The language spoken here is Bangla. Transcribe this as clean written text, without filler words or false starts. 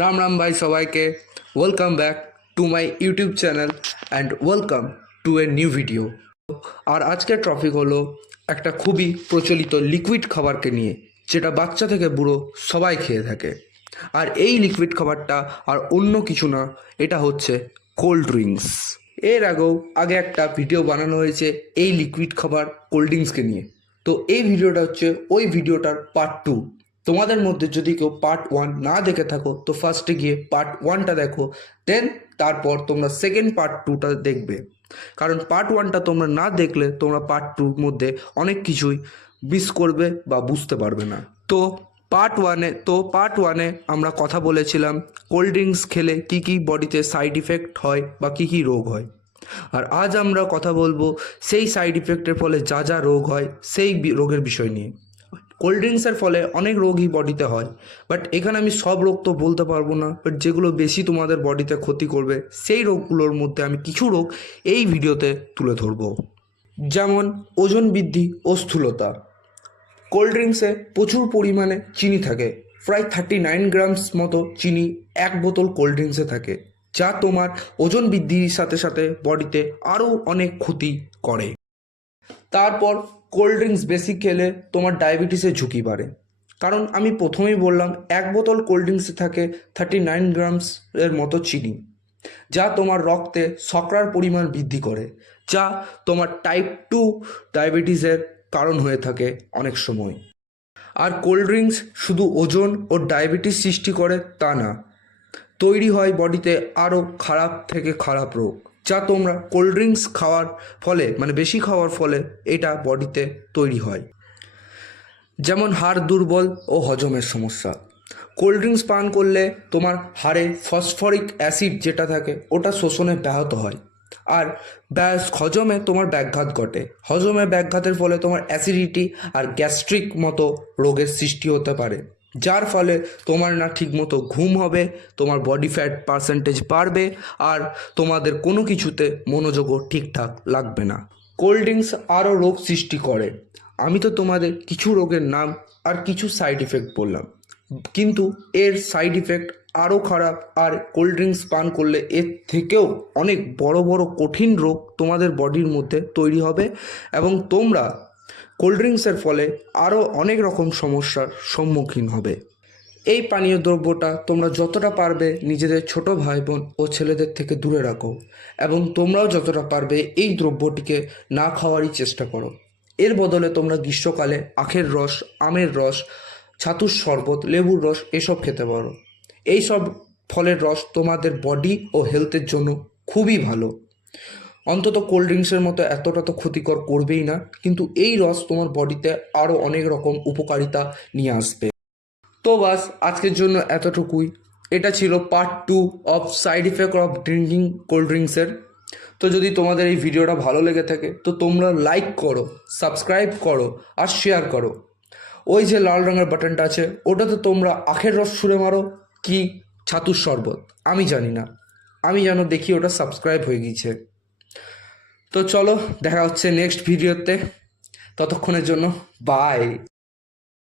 রাম রাম ভাই সবাইকে। Welcome back to my YouTube channel and welcome to a new video. আর আজকের টপিক হলো একটা খুবই প্রচলিত লিকুইড খাবারকে নিয়ে, যেটা বাচ্চা থেকে বুড়ো সবাই খেয়ে থাকে। আর এই লিকুইড খাবারটা আর অন্য কিছু না, এটা হচ্ছে কোল্ড ড্রিঙ্কস। এর আগে একটা ভিডিও বানানো হয়েছে এই লিকুইড খাবার কোল্ড ড্রিঙ্কসকে নিয়ে। তো এই ভিডিওটা হচ্ছে ওই ভিডিওটার পার্ট 2। তোমাদের মধ্যে যদি কেউ পার্ট 1 না দেখে থাকো তো ফার্স্টে গিয়ে পার্ট 1টা দেখো, দেন তারপর তোমরা সেকেন্ড পার্ট 2টা দেখবে। কারণ পার্ট 1টা তোমরা না দেখলে তোমরা পার্ট 2র মধ্যে অনেক কিছুই মিস করবে বা বুঝতে পারবে না। তো পার্ট ওয়ানে আমরা কথা বলেছিলাম কোল্ড ড্রিঙ্কস খেলে কী কী বডিতে সাইড ইফেক্ট হয় বা কী কী রোগ হয়। আর আজ আমরা কথা বলবো সেই সাইড ইফেক্টের ফলে যা যা রোগ হয় সেই রোগের বিষয় নিয়ে। কোল্ড ড্রিঙ্কসের ফলে অনেক রোগই বডিতে হয়, বাট এখানে আমি সব রোগ তো বলতে পারবো না, বাট যেগুলো বেশি তোমাদের বডিতে ক্ষতি করবে সেই রোগগুলোর মধ্যে আমি কিছু রোগ এই ভিডিওতে তুলে ধরবো। যেমন ওজন বৃদ্ধি ও স্থূলতা। কোল্ড ড্রিঙ্কসে প্রচুর পরিমাণে চিনি থাকে, প্রায় 39 গ্রামস মতো চিনি এক বোতল কোল্ড ড্রিঙ্কসে থাকে, যা তোমার ওজন বৃদ্ধির সাথে সাথে বডিতে আরও অনেক ক্ষতি করে। তারপর কোল্ড ড্রিঙ্কস বেশি খেলে তোমার ডায়াবেটিসের ঝুঁকি বাড়ে, কারণ আমি প্রথমেই বললাম এক বোতল কোল্ড ড্রিঙ্কসে থাকে 39 গ্রামস এর মতো চিনি, যা তোমার রক্তে শর্করার পরিমাণ বৃদ্ধি করে, যা তোমার টাইপ 2 ডায়াবেটিসের কারণ হয়ে থাকে অনেক সময়। আর কোল্ড ড্রিঙ্কস শুধু ওজন ও ডায়াবেটিস সৃষ্টি করে তা না, তৈরি হয় বডিতে আরও খারাপ থেকে খারাপ রোগ, যা তোমরা কোল্ড ড্রিঙ্কস খাওয়ার ফলে বেশি খাওয়ার ফলে এটা বডিতে তৈরি হয়। যেমন হাড় দুর্বল ও হজমের সমস্যা। কোল্ড ড্রিঙ্কস পান করলে তোমার হাড়ে ফসফরিক অ্যাসিড যেটা থাকে ওটা শোষণে ব্যাহত হয়, আর হজমে তোমার ব্যাঘাত ঘটে। হজমে ব্যাঘাতের ফলে তোমার অ্যাসিডিটি আর গ্যাস্ট্রিক মতো রোগের সৃষ্টি হতে পারে, যার ফলে তোমার না ঠিকমতো ঘুম হবে, তোমার বডি ফ্যাট পার্সেন্টেজ বাড়বে, আর তোমাদের কোনো কিছুতে মনোযোগও ঠিকঠাক লাগবে না। কোল্ড ড্রিঙ্কস আরও রোগ সৃষ্টি করে। আমি তো তোমাদের কিছু রোগের নাম আর কিছু সাইড ইফেক্ট বললাম, কিন্তু এর সাইড ইফেক্ট আরও খারাপ। আর কোল্ড ড্রিঙ্কস পান করলে এর থেকেও অনেক বড় বড় কঠিন রোগ তোমাদের বডির মধ্যে তৈরি হবে, এবং তোমরা কোল্ড ড্রিঙ্কসের ফলে আরও অনেক রকম সমস্যার সম্মুখীন হবে। এই পানীয় দ্রব্যটা তোমরা যতটা পারবে নিজেদের ছোট ভাই বোন ও ছেলেদের থেকে দূরে রাখো, এবং তোমরাও যতটা পারবে এই দ্রব্যটিকে না খাওয়ারই চেষ্টা করো। এর বদলে তোমরা গ্রীষ্মকালে আখের রস, আমের রস, ছাতুর শরবত, লেবুর রস এসব খেতে পারো। এই সব ফলের রস তোমাদের বডি ও হেলথের জন্য খুবই ভালো। অন্তত কোল্ড ড্রিঙ্কসের মতো এতটা তো ক্ষতিকর করবেই না, কিন্তু এই রস তোমার বডিতে আরও অনেক রকম উপকারিতা নিয়ে আসবে। তো বাস আজকের জন্য এতটুকুই। এটা ছিল part 2 of side effect of drinking cold ড্রিঙ্কসের। তো যদি তোমাদের এই ভিডিওটা ভালো লেগে থাকে তো তোমরা লাইক করো, সাবস্ক্রাইব করো আর শেয়ার করো। ওই যে লাল রঙের বাটনটা আছে ওটাতে তোমরা আখের রস ছুঁড়ে মারো কি ছাতুর শরবত, আমি জানি না, আমি যেন দেখি ওটা সাবস্ক্রাইব হয়ে গিয়েছে। তো চলো, দেখা হচ্ছে নেক্সট ভিডিওতে। ততক্ষণের জন্য বাই।